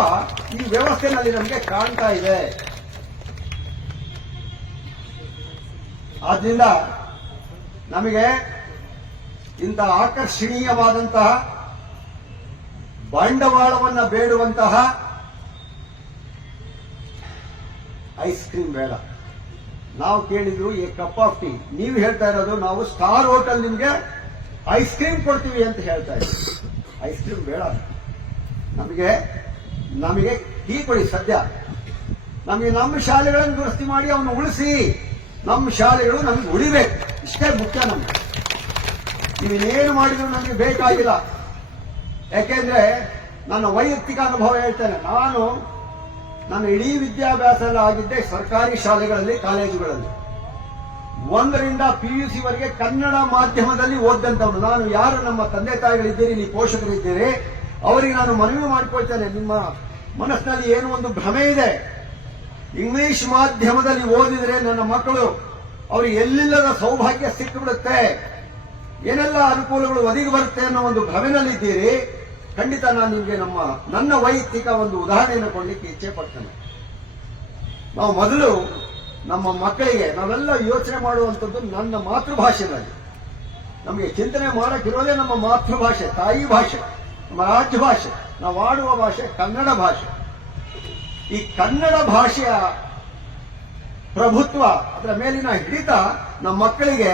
ಈ ವ್ಯವಸ್ಥೆಯಲ್ಲಿ ನಮಗೆ ಕಾಣ್ತಾ ಇದೆ. ಆದ್ರಿಂದ ನಮಗೆ ಇಂತಹ ಆಕರ್ಷಣೀಯವಾದಂತಹ ಬಂಡವಾಳವನ್ನ ಬೇಡುವಂತಹ ಐಸ್ ಕ್ರೀಮ್ ಬೇಡ. ನಾವು ಕೇಳಿದ್ರು ಎ ಕಪ್ ಆಫ್ ಟೀ, ನೀವು ಹೇಳ್ತಾ ಇರೋದು ನಾವು ಸ್ಟಾರ್ ಹೋಟೆಲ್ ನಿಮ್ಗೆ ಐಸ್ ಕ್ರೀಮ್ ಕೊಡ್ತೀವಿ ಅಂತ ಹೇಳ್ತಾ ಇದ್ದೀವಿ. ಐಸ್ ಕ್ರೀಮ್ ಬೇಡ ನಮಗೆ ಟೀ ಕೊಡಿ. ಸದ್ಯ ನಮಗೆ ನಮ್ಮ ಶಾಲೆಗಳನ್ನು ದುರಸ್ತಿ ಮಾಡಿ ಅವನು ಉಳಿಸಿ, ನಮ್ಮ ಶಾಲೆಗಳು ನಮಗೆ ಉಳಿಬೇಕು, ಇಷ್ಟೇ ಮುಖ್ಯ. ನಮಗೆ ನೀವೇನು ಮಾಡಿದ್ರು ನಮಗೆ ಬೇಕಾಗಿಲ್ಲ. ಯಾಕೆಂದ್ರೆ ನನ್ನ ವೈಯಕ್ತಿಕ ಅನುಭವ ಹೇಳ್ತೇನೆ. ನನ್ನ ಇಡೀ ವಿದ್ಯಾಭ್ಯಾಸ ಆಗಿದ್ದೆ ಸರ್ಕಾರಿ ಶಾಲೆಗಳಲ್ಲಿ, ಕಾಲೇಜುಗಳಲ್ಲಿ. 1ರಿಂದ PUC ವರೆಗೆ ಕನ್ನಡ ಮಾಧ್ಯಮದಲ್ಲಿ ಓದಂತವನು ನಾನು. ಯಾರು ನಮ್ಮ ತಂದೆ ತಾಯಿಗಳಿದ್ದೀರಿ, ನೀವು ಪೋಷಕರಿದ್ದೀರಿ, ಅವರಿಗೆ ನಾನು ಮನವಿ ಮಾಡಿಕೊಳ್ತೇನೆ. ನಿಮ್ಮ ಮನಸ್ಸಿನಲ್ಲಿ ಏನು ಒಂದು ಭ್ರಮೆ ಇದೆ, ಇಂಗ್ಲಿಷ್ ಮಾಧ್ಯಮದಲ್ಲಿ ಓದಿದ್ರೆ ನನ್ನ ಮಕ್ಕಳು ಅವ್ರಿಗೆ ಎಲ್ಲಿಲ್ಲದ ಸೌಭಾಗ್ಯ ಸಿಕ್ಕಿಬಿಡುತ್ತೆ, ಏನೆಲ್ಲ ಅನುಕೂಲಗಳು ಒದಗಿ ಬರುತ್ತೆ ಅನ್ನೋ ಒಂದು ಭ್ರಮೆನಲ್ಲಿದ್ದೀರಿ. ಖಂಡಿತ ನಾನು ನಿಮಗೆ ನನ್ನ ವೈಯಕ್ತಿಕ ಒಂದು ಉದಾಹರಣೆಯನ್ನು ಕೊಡಲಿಕ್ಕೆ ಇಚ್ಛೆ ಪಡ್ತೇನೆ. ನಾವು ಮೊದಲು ನಮ್ಮ ಮಕ್ಕಳಿಗೆ ನಾವೆಲ್ಲ ಯೋಚನೆ ಮಾಡುವಂಥದ್ದು ನನ್ನ ಮಾತೃಭಾಷೆಯಲ್ಲಿ. ನಮಗೆ ಚಿಂತನೆ ಮಾಡಕ್ಕಿರೋದೇ ನಮ್ಮ ಮಾತೃಭಾಷೆ, ತಾಯಿ ಭಾಷೆ, ನಮ್ಮ ರಾಜ್ಯ ಭಾಷೆ, ನಾವು ಆಡುವ ಭಾಷೆ ಕನ್ನಡ ಭಾಷೆ. ಈ ಕನ್ನಡ ಭಾಷೆಯ ಪ್ರಭುತ್ವ, ಅದರ ಮೇಲಿನ ಹಿಡಿತ ನಮ್ಮ ಮಕ್ಕಳಿಗೆ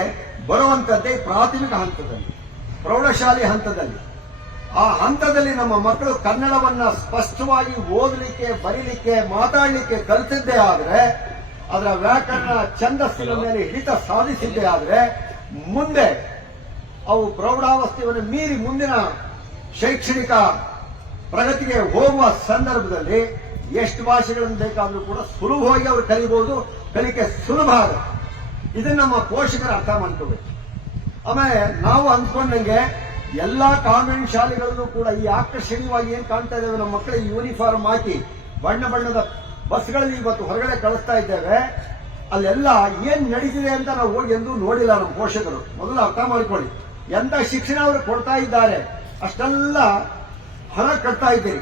ಬರುವಂತದ್ದೇ ಪ್ರಾಥಮಿಕ ಹಂತದಲ್ಲಿ, ಪ್ರೌಢಶಾಲೆ ಹಂತದಲ್ಲಿ. ಆ ಹಂತದಲ್ಲಿ ನಮ್ಮ ಮಕ್ಕಳು ಕನ್ನಡವನ್ನ ಸ್ಪಷ್ಟವಾಗಿ ಓದಲಿಕ್ಕೆ, ಬರೀಲಿಕ್ಕೆ, ಮಾತಾಡಲಿಕ್ಕೆ ಕಲಿತಿದ್ದೇ ಆದ್ರೆ, ಅದರ ವ್ಯಾಕರಣ ಛಂದಸ್ಸಿನ ಮೇಲೆ ಹಿಡಿತ ಸಾಧಿಸಿದ್ದೇ ಆದ್ರೆ, ಮುಂದೆ ಅವು ಪ್ರೌಢಾವಸ್ಥೆಯನ್ನು ಮೀರಿ ಮುಂದಿನ ಶೈಕ್ಷಣಿಕ ಪ್ರಗತಿಗೆ ಹೋಗುವ ಸಂದರ್ಭದಲ್ಲಿ ಎಷ್ಟು ಭಾಷೆಗಳನ್ನು ಬೇಕಾದರೂ ಕೂಡ ಸುಲಭವಾಗಿ ಅವರು ಕಲಿಬಹುದು, ಕಲಿಕೆ ಸುಲಭ ಆಗುತ್ತೆ. ಇದನ್ನ ನಮ್ಮ ಪೋಷಕರು ಅರ್ಥ ಮಾಡ್ಕೋಬೇಕು. ಆಮೇಲೆ ನಾವು ಅಂದ್ಕೊಂಡಂಗೆ ಎಲ್ಲಾ ಕಾನ್ವೆಂಟ್ ಶಾಲೆಗಳಲ್ಲೂ ಕೂಡ ಈ ಆಕರ್ಷಣೀಯವಾಗಿ ಏನ್ ಕಾಣ್ತಾ ಇದ್ದೇವೆ, ನಮ್ಮ ಮಕ್ಕಳಿಗೆ ಯೂನಿಫಾರ್ಮ್ ಹಾಕಿ ಬಣ್ಣ ಬಣ್ಣದ ಬಸ್ಗಳಲ್ಲಿ ಇವತ್ತು ಹೊರಗಡೆ ಕಳಿಸ್ತಾ ಇದ್ದೇವೆ. ಅಲ್ಲೆಲ್ಲ ಏನ್ ನಡೀತಿದೆ ಅಂತ ನಾವು ಹೋಗಿ ಎಂದೂ ನೋಡಿಲ್ಲ. ನಮ್ಮ ಪೋಷಕರು ಮೊದಲು ಅರ್ಥ ಮಾಡಿಕೊಳ್ಳಿ, ಎಂತ ಶಿಕ್ಷಣ ಅವರು ಕೊಡ್ತಾ ಇದ್ದಾರೆ, ಅಷ್ಟೆಲ್ಲ ಹಣ ಕಟ್ತಾ ಇದ್ದೀರಿ.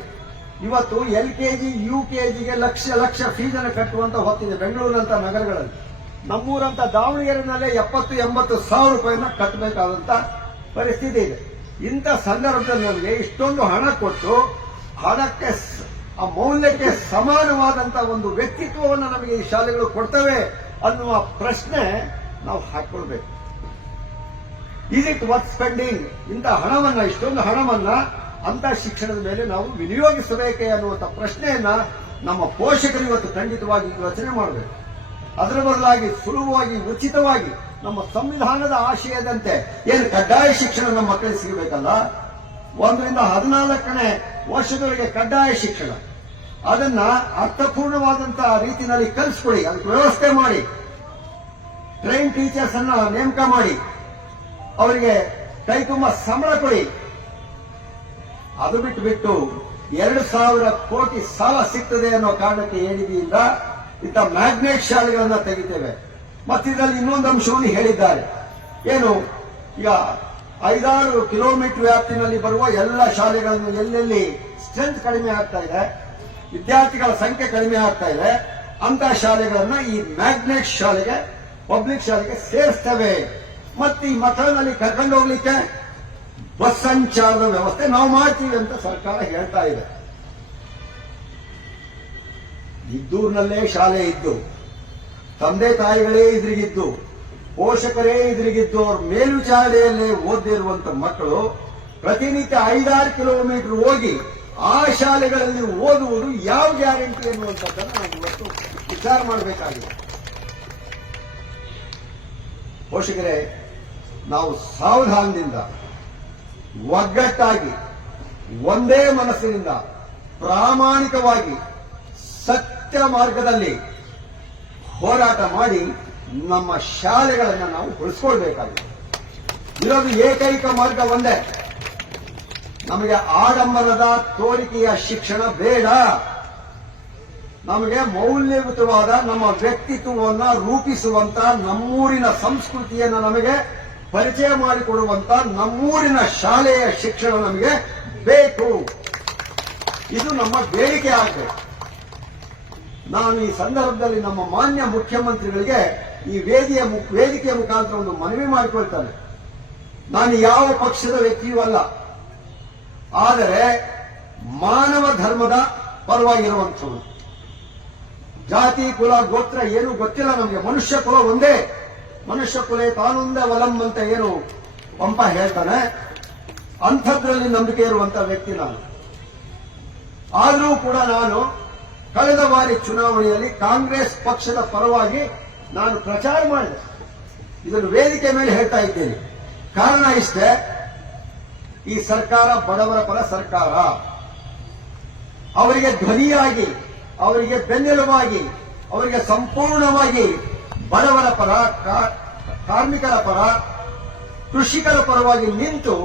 ಇವತ್ತು LKG UKGಗೆ ಲಕ್ಷ ಲಕ್ಷ ಫೀಸನ್ನು ಕಟ್ಟುವಂತ ಹೊತ್ತಿದೆ ಬೆಂಗಳೂರಂತ ನಗರಗಳಲ್ಲಿ. ನಮ್ಮೂರಂತ ದಾವಣಗೆರೆನಲ್ಲೇ 70-80 ಸಾವಿರ ರೂಪಾಯಿನ ಕಟ್ಟಬೇಕಾದಂತ ಪರಿಸ್ಥಿತಿ ಇದೆ. ಇಂಥ ಸಂದರ್ಭದಲ್ಲಿ ನಮಗೆ ಇಷ್ಟೊಂದು ಹಣ ಕೊಟ್ಟು ಹಣಕ್ಕೆ ಆ ಮೌಲ್ಯಕ್ಕೆ ಸಮಾನವಾದಂತಹ ಒಂದು ವ್ಯಕ್ತಿತ್ವವನ್ನು ನಮಗೆ ಈ ಶಾಲೆಗಳು ಕೊಡ್ತವೆ ಅನ್ನುವ ಪ್ರಶ್ನೆ ನಾವು ಹಾಕೊಳ್ಬೇಕು. Is it worth spending? ಇಂಥ ಹಣವನ್ನ, ಇಷ್ಟೊಂದು ಹಣವನ್ನ ಅಂತ ಶಿಕ್ಷಣದ ಮೇಲೆ ನಾವು ವಿನಿಯೋಗಿಸಬೇಕೆ ಅನ್ನುವಂಥ ಪ್ರಶ್ನೆಯನ್ನ ನಮ್ಮ ಪೋಷಕರು ಇವತ್ತು ಖಂಡಿತವಾಗಿ ಯೋಚನೆ ಮಾಡಬೇಕು. ಅದರ ಬದಲಾಗಿ ಸುಲಭವಾಗಿ, ಉಚಿತವಾಗಿ ನಮ್ಮ ಸಂವಿಧಾನದ ಆಶಯದಂತೆ ಏನು ಕಡ್ಡಾಯ ಶಿಕ್ಷಣ ನಮ್ಮ ಮಕ್ಕಳಿಗೆ ಸಿಗಬೇಕಲ್ಲ, 1ರಿಂದ 14ನೇ ವರ್ಷದವರೆಗೆ ಕಡ್ಡಾಯ ಶಿಕ್ಷಣ, ಅದನ್ನ ಅರ್ಥಪೂರ್ಣವಾದಂತಹ ರೀತಿಯಲ್ಲಿ ಕಲಿಸ್ಕೊಡಿ, ಅದಕ್ಕೆ ವ್ಯವಸ್ಥೆ ಮಾಡಿ, ಟ್ರೈನ್ ಟೀಚರ್ಸ್ ಅನ್ನ ನೇಮಕ ಮಾಡಿ, ಅವರಿಗೆ ಕೈ ತುಂಬ ಸಂಬಳ ಕೊಡಿ. ಅದು ಬಿಟ್ಟು 2,000 ಕೋಟಿ ಸಾಲ ಸಿಗ್ತದೆ ಅನ್ನೋ ಕಾರಣಕ್ಕೆ ADBಯಿಂದ ಇಂಥ ಮ್ಯಾಗ್ನೆಟ್ ಶಾಲೆಗಳನ್ನ ತೆಗಿತೇವೆ. ಮತ್ತಿದ್ರಲ್ಲಿ ಇನ್ನೊಂದು ಅಂಶವನ್ನು ಹೇಳಿದ್ದಾರೆ. ಏನು, ಈಗ 5-6 ಕಿಲೋಮೀಟರ್ ವ್ಯಾಪ್ತಿನಲ್ಲಿ ಬರುವ ಎಲ್ಲ ಶಾಲೆಗಳನ್ನು ಎಲ್ಲೆಲ್ಲಿ ಸ್ಟ್ರೆಂತ್ ಕಡಿಮೆ ಆಗ್ತಾ ಇದೆ, ವಿದ್ಯಾರ್ಥಿಗಳ ಸಂಖ್ಯೆ ಕಡಿಮೆ ಆಗ್ತಾ ಇದೆ, ಅಂತ ಶಾಲೆಗಳನ್ನ ಈ ಮ್ಯಾಗ್ನೆಟ್ ಶಾಲೆಗೆ, ಪಬ್ಲಿಕ್ ಶಾಲೆಗೆ ಸೇರಿಸ್ತೇವೆ. ಮತ್ತೆ ಈ ಮಕ್ಕಳಲ್ಲಿ ಕರ್ಕೊಂಡು ಹೋಗ್ಲಿಕ್ಕೆ ಬಸ್ ಸಂಚಾರದ ವ್ಯವಸ್ಥೆ ನಾವು ಮಾಡ್ತೀವಿ ಅಂತ ಸರ್ಕಾರ ಹೇಳ್ತಾ ಇದೆ. ಇದ್ದೂರಿನಲ್ಲೇ ಶಾಲೆ ಇದ್ದು, ತಂದೆ ತಾಯಿಗಳೇ ಇದ್ರಿಗಿದ್ದು, ಪೋಷಕರೇ ಇದ್ರಿಗಿದ್ದು, ಅವ್ರ ಮೇಲ್ವಿಚಾರಣೆಯಲ್ಲೇ ಓದಿರುವಂತ ಮಕ್ಕಳು ಪ್ರತಿನಿತ್ಯ 5-6 ಕಿಲೋಮೀಟರ್ ಹೋಗಿ ಆ ಶಾಲೆಗಳಲ್ಲಿ ಓದುವುದು ಯಾವ ಗ್ಯಾರಂಟಿ ಅನ್ನುವಂಥದ್ದನ್ನು ನಾವು ಇವತ್ತು ವಿಚಾರ ಮಾಡಬೇಕಾಗಿದೆ. ಪೋಷಕರೇ, ನಾವು ಸಾವಧಾನದಿಂದ, ಒಗ್ಗಟ್ಟಾಗಿ ಒಂದೇ ಮನಸ್ಸಿನಿಂದ ಪ್ರಾಮಾಣಿಕವಾಗಿ ಸತ್ಯ ಮಾರ್ಗದಲ್ಲಿ ಹೋರಾಟ ಮಾಡಿ ನಮ್ಮ ಶಾಲೆಗಳನ್ನು ನಾವು ಉಳಿಸ್ಕೊಳ್ಬೇಕಾಗಿದೆ. ಇರೋದು ಏಕೈಕ ಮಾರ್ಗ ಒಂದೇ. ನಮಗೆ ಆಡಂಬರದ ತೋರಿಕೆಯ ಶಿಕ್ಷಣ ಬೇಡ. ನಮಗೆ ಮೌಲ್ಯಯುತವಾದ ನಮ್ಮ ವ್ಯಕ್ತಿತ್ವವನ್ನು ರೂಪಿಸುವಂತ, ನಮ್ಮೂರಿನ ಸಂಸ್ಕೃತಿಯನ್ನು ನಮಗೆ ಪರಿಚಯ ಮಾಡಿಕೊಡುವಂತ ನಮ್ಮೂರಿನ ಶಾಲೆಯ ಶಿಕ್ಷಣ ನಮಗೆ ಬೇಕು. ಇದು ನಮ್ಮ ಬೇಡಿಕೆ ಆಗಬೇಕು. ನಾನು ಈ ಸಂದರ್ಭದಲ್ಲಿ ನಮ್ಮ ಮಾನ್ಯ ಮುಖ್ಯಮಂತ್ರಿಗಳಿಗೆ ಈ ವೇದಿಕೆಯ ಮುಖಾಂತರ ಒಂದು ಮನವಿ ಮಾಡಿಕೊಳ್ತಾನೆ. ನಾನು ಯಾವ ಪಕ್ಷದ ವ್ಯಕ್ತಿಯೂ ಅಲ್ಲ, ಆದರೆ ಮಾನವ ಧರ್ಮದ ಪರವಾಗಿರುವಂಥದ್ದು. ಜಾತಿ ಕುಲ ಗೋತ್ರ ಏನು ಗೊತ್ತಿಲ್ಲ ನಮಗೆ. ಮನುಷ್ಯ ಕುಲ ಒಂದೇ. ಮನುಷ್ಯ ಕುಲ ತಾನೊಂದೇ ವಲಂ ಅಂತ ಏನು ಪಂಪ ಹೇಳ್ತಾನೆ, ಅಂಥದ್ರಲ್ಲಿ ನಂಬಿಕೆ ಇರುವಂತ ವ್ಯಕ್ತಿ ನಾನು. ಆದರೂ ಕೂಡ ನಾನು ಕಳೆದ ಬಾರಿ ಚುನಾವಣೆಯಲ್ಲಿ ಕಾಂಗ್ರೆಸ್ ಪಕ್ಷದ ಪರವಾಗಿ ನಾನು ಪ್ರಚಾರ ಮಾಡಿದೆ. ಇದನ್ನು ವೇದಿಕೆ ಮೇಲೆ ಹೇಳ್ತಾ ಇದ್ದೇನೆ. ಕಾರಣ ಇಷ್ಟೇ, ಈ ಸರ್ಕಾರ ಬಡವರ ಪರ ಸರ್ಕಾರ. ಅವರಿಗೆ ಧ್ವನಿಯಾಗಿ, ಅವರಿಗೆ ಬೆನ್ನೆಲುಬಾಗಿ, ಅವರಿಗೆ ಸಂಪೂರ್ಣವಾಗಿ ಬಡವರ ಪರ, ಕಾರ್ಮಿಕರ ಪರ, ಕೃಷಿಕರ ಪರವಾಗಿ ನಿಂತು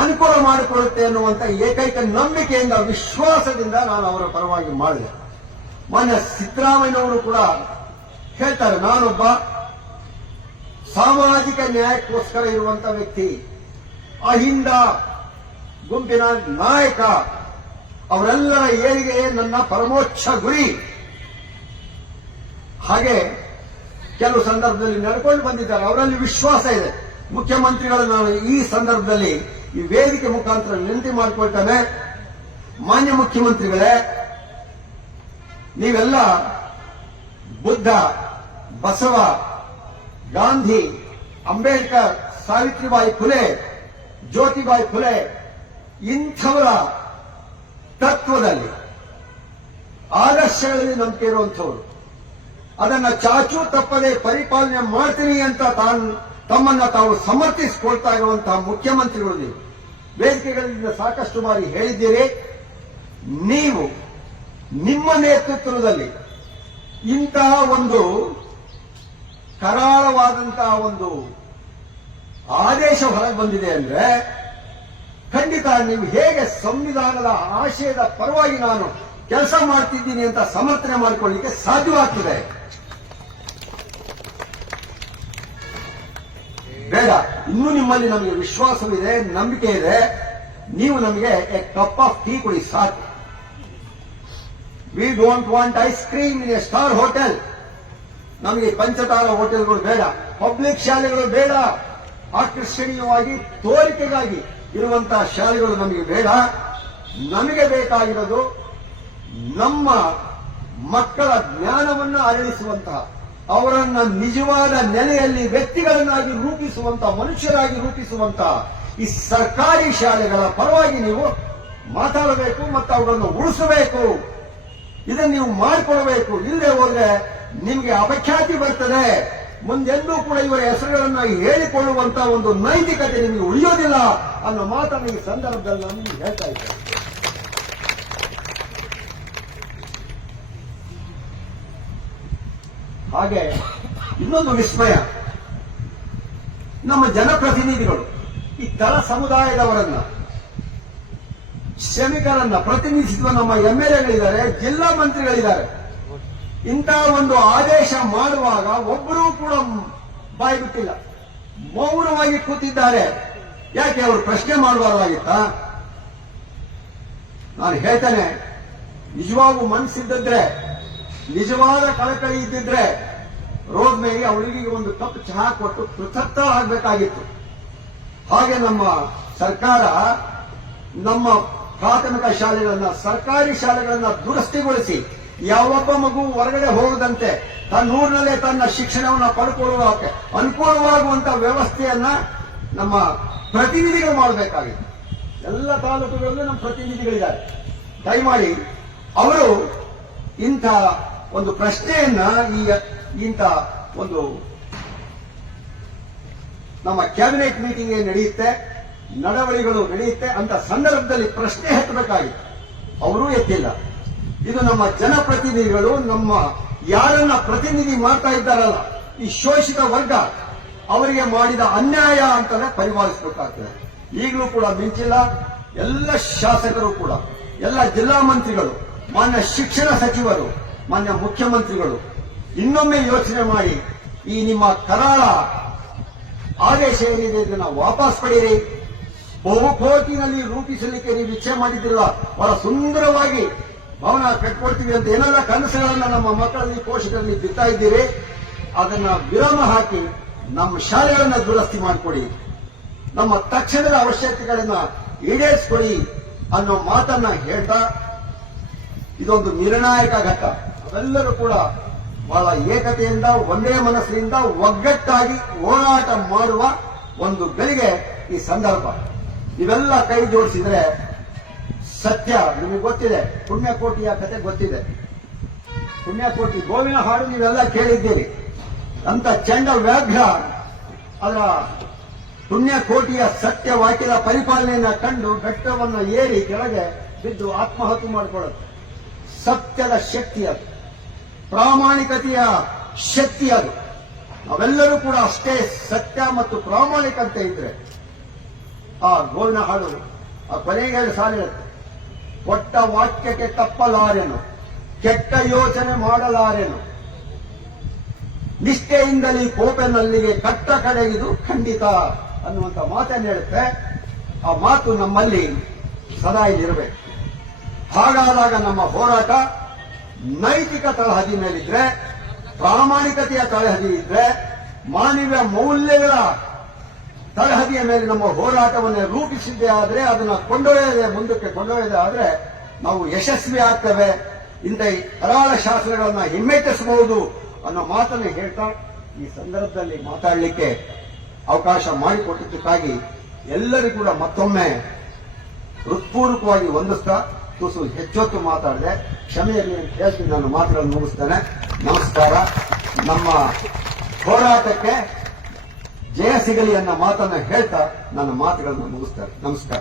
ಅನುಕೂಲ ಮಾಡಿಕೊಳ್ಳುತ್ತೆ ಅನ್ನುವಂಥ ಏಕೈಕ ನಂಬಿಕೆಯಿಂದ, ವಿಶ್ವಾಸದಿಂದ ನಾನು ಅವರ ಪರವಾಗಿ ಮಾಡಿದೆ. ಮಾನ್ಯ ಸಿದ್ದರಾಮಯ್ಯನವರು ಕೂಡ ಹೇಳ್ತಾರೆ, ನಾನೊಬ್ಬ ಸಾಮಾಜಿಕ ನ್ಯಾಯಕ್ಕೋಸ್ಕರ ಇರುವಂತ ವ್ಯಕ್ತಿ, ಅಹಿಂದ ಗುಂಪಿನ ನಾಯಕ, ಅವರೆಲ್ಲರ ಏಳಿಗೆ ನನ್ನ ಪರಮೋಚ್ಚ ಗುರಿ. ಹಾಗೆ ಕೆಲವು ಸಂದರ್ಭದಲ್ಲಿ ನಡ್ಕೊಂಡು ಬಂದಿದ್ದಾರೆ, ಅವರಲ್ಲಿ ವಿಶ್ವಾಸ ಇದೆ. ಮುಖ್ಯಮಂತ್ರಿಗಳು ನಾನು ಈ ಸಂದರ್ಭದಲ್ಲಿ ಈ ವೇದಿಕೆ ಮುಖಾಂತರ ವಿನಂತಿ ಮಾಡಿಕೊಳ್ತಾನೆ, ಮಾನ್ಯ ಮುಖ್ಯಮಂತ್ರಿಗಳೇ, ನೀವೆಲ್ಲ ಬುದ್ಧ, ಬಸವ, ಗಾಂಧಿ, ಅಂಬೇಡ್ಕರ್, ಸಾವಿತ್ರಿಬಾಯಿ ಫುಲೆ, ಜ್ಯೋತಿಬಾಯಿ ಫುಲೆ ಇಂಥವರ ತತ್ವದಲ್ಲಿ, ಆದರ್ಶಗಳಲ್ಲಿ ನಂಬಿಕೆ ಇರುವಂಥವರು, ಅದನ್ನ ಚಾಚೂ ತಪ್ಪದೆ ಪರಿಪಾಲನೆ ಮಾಡ್ತೀನಿ ಅಂತ ತಮ್ಮನ್ನ ತಾವು ಸಮರ್ಥಿಸಿಕೊಳ್ತಾ ಇರುವಂತಹ ಮುಖ್ಯಮಂತ್ರಿಗಳು ನೀವು. ವೇದಿಕೆಗಳಿಂದ ಸಾಕಷ್ಟು ಬಾರಿ ಹೇಳಿದ್ದೀರಿ, ನೀವು ನಿಮ್ಮ ನೇತೃತ್ವದಲ್ಲಿ ಇಂತಹ ಒಂದು ಕರಾಳವಾದಂತಹ ಒಂದು ಆದೇಶ ಹೊರಗೆ ಬಂದಿದೆ ಅಂದ್ರೆ ಖಂಡಿತ ನೀವು ಹೇಗೆ ಸಂವಿಧಾನದ ಆಶಯದ ಪರವಾಗಿ ನಾನು ಕೆಲಸ ಮಾಡ್ತಿದ್ದೀನಿ ಅಂತ ಸಮರ್ಥನೆ ಮಾಡಿಕೊಳ್ಳಲಿಕ್ಕೆ ಸಾಧ್ಯವಾಗ್ತದೆ. ಬೇಡ, ಇನ್ನೂ ನಿಮ್ಮಲ್ಲಿ ನಮಗೆ ವಿಶ್ವಾಸವಿದೆ, ನಂಬಿಕೆ ಇದೆ. ನೀವು ನಮಗೆ ಎ ಕಪ್ ಆಫ್ ಟೀ ಕೊಡಿ ಸಾಕು. We don't want ice cream in a star hotel. ನಮಗೆ ಪಂಚತಾರ ಹೋಟೆಲ್ಗಳು ಬೇಡ, ಪಬ್ಲಿಕ್ ಶಾಲೆಗಳು ಬೇಡ, ಆಕರ್ಷಣೀಯವಾಗಿ ತೋರಿಕೆಗಾಗಿ ಇರುವಂತಹ ಶಾಲೆಗಳು ನಮಗೆ ಬೇಡ. ನಮಗೆ ಬೇಕಾಗಿರೋದು ನಮ್ಮ ಮಕ್ಕಳ ಜ್ಞಾನವನ್ನ ಅರಳಿಸುವಂತಹ, ಅವರನ್ನ ನಿಜವಾದ ನೆಲೆಯಲ್ಲಿ ವ್ಯಕ್ತಿಗಳನ್ನಾಗಿ ರೂಪಿಸುವಂತಹ, ಮನುಷ್ಯರಾಗಿ ರೂಪಿಸುವಂತಹ ಈ ಸರ್ಕಾರಿ ಶಾಲೆಗಳ ಪರವಾಗಿ ನೀವು ಮಾತಾಡಬೇಕು ಮತ್ತು ಅವುಗಳನ್ನು ಉಳಿಸಬೇಕು. ಇದನ್ನು ನೀವು ಮಾಡಿಕೊಳ್ಬೇಕು. ಇಲ್ಲದೆ ಹೋದ್ರೆ ನಿಮಗೆ ಅಪಖ್ಯಾತಿ ಬರ್ತದೆ. ಮುಂದೆಂದೂ ಕೂಡ ಇವರ ಹೆಸರುಗಳನ್ನ ಹೇಳಿಕೊಳ್ಳುವಂತ ಒಂದು ನೈತಿಕತೆ ನಿಮಗೆ ಉಳಿಯೋದಿಲ್ಲ ಅನ್ನೋ ಮಾತನ್ನು ಈ ಸಂದರ್ಭದಲ್ಲಿ ನಾನು ನಿಮಗೆ ಹೇಳ್ತಾ ಇದ್ದೇನೆ. ಹಾಗೆ ಇನ್ನೊಂದು ವಿಸ್ಮಯ, ನಮ್ಮ ಜನಪ್ರತಿನಿಧಿಗಳು ಈ ತಳ ಸಮುದಾಯದವರನ್ನ, ಶ್ರಮಿಕರನ್ನ ಪ್ರತಿನಿಧಿಸುವ ನಮ್ಮ ಎಂಎಲ್ಎಗಳಿದ್ದಾರೆ, ಜಿಲ್ಲಾ ಮಂತ್ರಿಗಳಿದ್ದಾರೆ. ಇಂತಹ ಒಂದು ಆದೇಶ ಮಾಡುವಾಗ ಒಬ್ಬರೂ ಕೂಡ ಬಾಯಿ ಬಿಟ್ಟಿಲ್ಲ, ಮೌನವಾಗಿ ಕೂತಿದ್ದಾರೆ. ಯಾಕೆ ಅವರು ಪ್ರಶ್ನೆ ಮಾಡಬಾರ್ದಾಗಿತ್ತಾ? ನಾನು ಹೇಳ್ತೇನೆ, ನಿಜವಾಗೂ ಮನಸ್ಸಿದ್ದಿದ್ರೆ, ನಿಜವಾದ ಕಳಕಳಿ ಇದ್ದಿದ್ರೆ ರೋಡ್ ಮೇಲೆ ಅವಳಿಗೆ ಒಂದು ಕಪ್ ಚಹಾ ಕೊಟ್ಟು ಕೃತಜ್ಞ ಆಗಬೇಕಾಗಿತ್ತು. ಹಾಗೆ ನಮ್ಮ ಸರ್ಕಾರ ನಮ್ಮ ಪ್ರಾಥಮಿಕ ಶಾಲೆಗಳನ್ನ, ಸರ್ಕಾರಿ ಶಾಲೆಗಳನ್ನ ದುರಸ್ತಿಗೊಳಿಸಿ ಯಾವೊಬ್ಬ ಮಗು ಹೊರಗಡೆ ಹೋಗದಂತೆ ತನ್ನೂರಿನಲ್ಲೇ ತನ್ನ ಶಿಕ್ಷಣವನ್ನು ಪಡ್ಕೊಳ್ಳುವಕ್ಕೆ ಅನುಕೂಲವಾಗುವಂತ ವ್ಯವಸ್ಥೆಯನ್ನ ನಮ್ಮ ಪ್ರತಿನಿಧಿಗಳು ಮಾಡಬೇಕಾಗಿದೆ. ಎಲ್ಲ ತಾಲೂಕುಗಳಲ್ಲೂ ನಮ್ಮ ಪ್ರತಿನಿಧಿಗಳಿದ್ದಾರೆ. ದಯಮಾಡಿ ಅವರು ಇಂಥ ಒಂದು ಪ್ರಶ್ನೆಯನ್ನ ಇಂಥ ಒಂದು ನಮ್ಮ ಕ್ಯಾಬಿನೆಟ್ ಮೀಟಿಂಗ್ ನಡೆಯುತ್ತೆ, ನಡವಳಿಗಳು ನಡೆಯುತ್ತೆ ಅಂತ ಸಂದರ್ಭದಲ್ಲಿ ಪ್ರಶ್ನೆ ಎತ್ತಬೇಕಾಗಿತ್ತು, ಅವರೂ ಎತ್ತಿಲ್ಲ. ಇದು ನಮ್ಮ ಜನಪ್ರತಿನಿಧಿಗಳು, ನಮ್ಮ ಯಾರನ್ನ ಪ್ರತಿನಿಧಿ ಮಾಡ್ತಾ ಇದ್ದಾರಲ್ಲ ಈ ಶೋಷಿತ ವರ್ಗ, ಅವರಿಗೆ ಮಾಡಿದ ಅನ್ಯಾಯ ಅಂತಲೇ ಪರಿಪಾಲಿಸಬೇಕಾಗ್ತದೆ. ಈಗಲೂ ಕೂಡ ಮಿಂಚಿಲ್ಲ. ಎಲ್ಲ ಶಾಸಕರು ಕೂಡ, ಎಲ್ಲ ಜಿಲ್ಲಾ ಮಂತ್ರಿಗಳು, ಮಾನ್ಯ ಶಿಕ್ಷಣ ಸಚಿವರು, ಮಾನ್ಯ ಮುಖ್ಯಮಂತ್ರಿಗಳು ಇನ್ನೊಮ್ಮೆ ಯೋಚನೆ ಮಾಡಿ ಈ ನಿಮ್ಮ ಕರಾಳ ಆದೇಶ ಏನಿದೆ ಇದನ್ನ ವಾಪಸ್ ಪಡೆಯಿರಿ. ಬಹುಕೋಟಿನಲ್ಲಿ ರೂಪಿಸಲಿಕ್ಕೆ ನೀವು ಇಚ್ಛೆ ಮಾಡಿದ್ದಿಲ್ಲ, ಬಹಳ ಸುಂದರವಾಗಿ ಭವನ ಕಟ್ಕೊಡ್ತೀವಿ ಅಂತ ಏನೆಲ್ಲ ಕನಸುಗಳನ್ನ ನಮ್ಮ ಮಕ್ಕಳಲ್ಲಿ ಪೋಷಕರಲ್ಲಿ ಬಿತ್ತಾ ಇದ್ದೀರಿ, ಅದನ್ನ ವಿರಾಮ ಹಾಕಿ ನಮ್ಮ ಶಾಲೆಗಳನ್ನ ದುರಸ್ತಿ ಮಾಡಿಕೊಡಿ, ನಮ್ಮ ತಕ್ಷಣದ ಅವಶ್ಯಕತೆಗಳನ್ನ ಈಡೇರಿಸಿಕೊಡಿ ಅನ್ನೋ ಮಾತನ್ನ ಹೇಳ್ತಾ, ಇದೊಂದು ನಿರ್ಣಾಯಕ ಘಟ್ಟ. ಅವೆಲ್ಲರೂ ಕೂಡ ಬಹಳ ಏಕತೆಯಿಂದ, ಒಂದೇ ಮನಸ್ಸಿನಿಂದ ಒಗ್ಗಟ್ಟಾಗಿ ಹೋರಾಟ ಮಾಡುವ ಒಂದು ಗಳಿಗೆ ಈ ಸಂದರ್ಭ. ಇವೆಲ್ಲ ಕೈ ಜೋಡಿಸಿದ್ರೆ ಸತ್ಯ ನಿಮಗೆ ಗೊತ್ತಿದೆ. ಪುಣ್ಯಕೋಟಿಯ ಕತೆ ಗೊತ್ತಿದೆ. ಪುಣ್ಯಕೋಟಿ ಗೋವಿನ ಹಾಡು ನೀವೆಲ್ಲ ಕೇಳಿದ್ದೀರಿ. ಅಂತ ಚಂಡ ವ್ಯಾಘ್ರ ಅದರ ಪುಣ್ಯಕೋಟಿಯ ಸತ್ಯ ವಾಕ್ಯದ ಪರಿಪಾಲನೆಯನ್ನ ಕಂಡು ಬೆಟ್ಟವನ್ನು ಏರಿ ಕೆಳಗೆ ಬಿದ್ದು ಆತ್ಮಹತ್ಯೆ ಮಾಡಿಕೊಳ್ಳುತ್ತೆ. ಸತ್ಯದ ಶಕ್ತಿ ಅದು, ಪ್ರಾಮಾಣಿಕತೆಯ ಶಕ್ತಿ ಅದು. ನಾವೆಲ್ಲರೂ ಕೂಡ ಅಷ್ಟೇ ಸತ್ಯ ಮತ್ತು ಪ್ರಾಮಾಣಿಕತೆ ಇದ್ರೆ ಆ ಗೋವಿನ ಹಾಡು ಆ ಕೊನೆಗೆ ಸಾಲಿರುತ್ತೆ. ಕೊಟ್ಟ ವಾಕ್ಯಕ್ಕೆ ತಪ್ಪಲಾರೆನು, ಕೆಟ್ಟ ಯೋಚನೆ ಮಾಡಲಾರೆನು, ನಿಷ್ಠೆಯಿಂದಲೇ ಕೋಪೆನಲ್ಲಿಗೆ ಕಟ್ಟ ಕಡೆ ಇದು ಖಂಡಿತ ಅನ್ನುವಂಥ ಮಾತನ್ನು ಹೇಳುತ್ತೆ. ಆ ಮಾತು ನಮ್ಮಲ್ಲಿ ಸದಾ ಇಲ್ಲಿರಬೇಕು. ಹಾಗಾದಾಗ ನಮ್ಮ ಹೋರಾಟ ನೈತಿಕ ತಳಹದಿ ಮೇಲಿದ್ರೆ, ಪ್ರಾಮಾಣಿಕತೆಯ ತಳಹದಿ ಇದ್ರೆ, ಮಾನವೀಯ ಮೌಲ್ಯಗಳ ತಳಹದಿಯ ಮೇಲೆ ನಮ್ಮ ಹೋರಾಟವನ್ನು ರೂಪಿಸಿದ್ದೇ ಆದರೆ, ಅದನ್ನು ಮುಂದಕ್ಕೆ ಕೊಂಡೊಯ್ಯದೆ ಆದರೆ ನಾವು ಯಶಸ್ವಿ ಆಗ್ತೇವೆ. ಇಂಥ ಕರಾಳ ಶಾಸ್ತ್ರಗಳನ್ನ ಹಿಮ್ಮೆಟ್ಟಿಸಬಹುದು ಅನ್ನೋ ಮಾತನ್ನು ಹೇಳ್ತಾ ಈ ಸಂದರ್ಭದಲ್ಲಿ ಮಾತಾಡಲಿಕ್ಕೆ ಅವಕಾಶ ಮಾಡಿಕೊಟ್ಟಿದ್ದಕ್ಕಾಗಿ ಎಲ್ಲರಿಗೂ ಕೂಡ ಮತ್ತೊಮ್ಮೆ ಹೃತ್ಪೂರ್ವಕವಾಗಿ ವಂದಿಸ್ತಾ, ತುಸು ಹೆಚ್ಚೊತ್ತು ಮಾತಾಡಿದೆ, ಕ್ಷಮೆಯಲ್ಲಿ ಹೇಳ್ತೀನಿ. ನಾನು ಮಾತುಗಳನ್ನು ಮುಗಿಸ್ತೇನೆ. ನಮಸ್ಕಾರ. ನಮ್ಮ ಹೋರಾಟಕ್ಕೆ ಜಯ ಸಿಗಲಿ ಅನ್ನೋ ಮಾತನ್ನು ಹೇಳ್ತಾ ನನ್ನ ಮಾತುಗಳನ್ನು ಮುಗಿಸ್ತೇನೆ. ನಮಸ್ಕಾರ.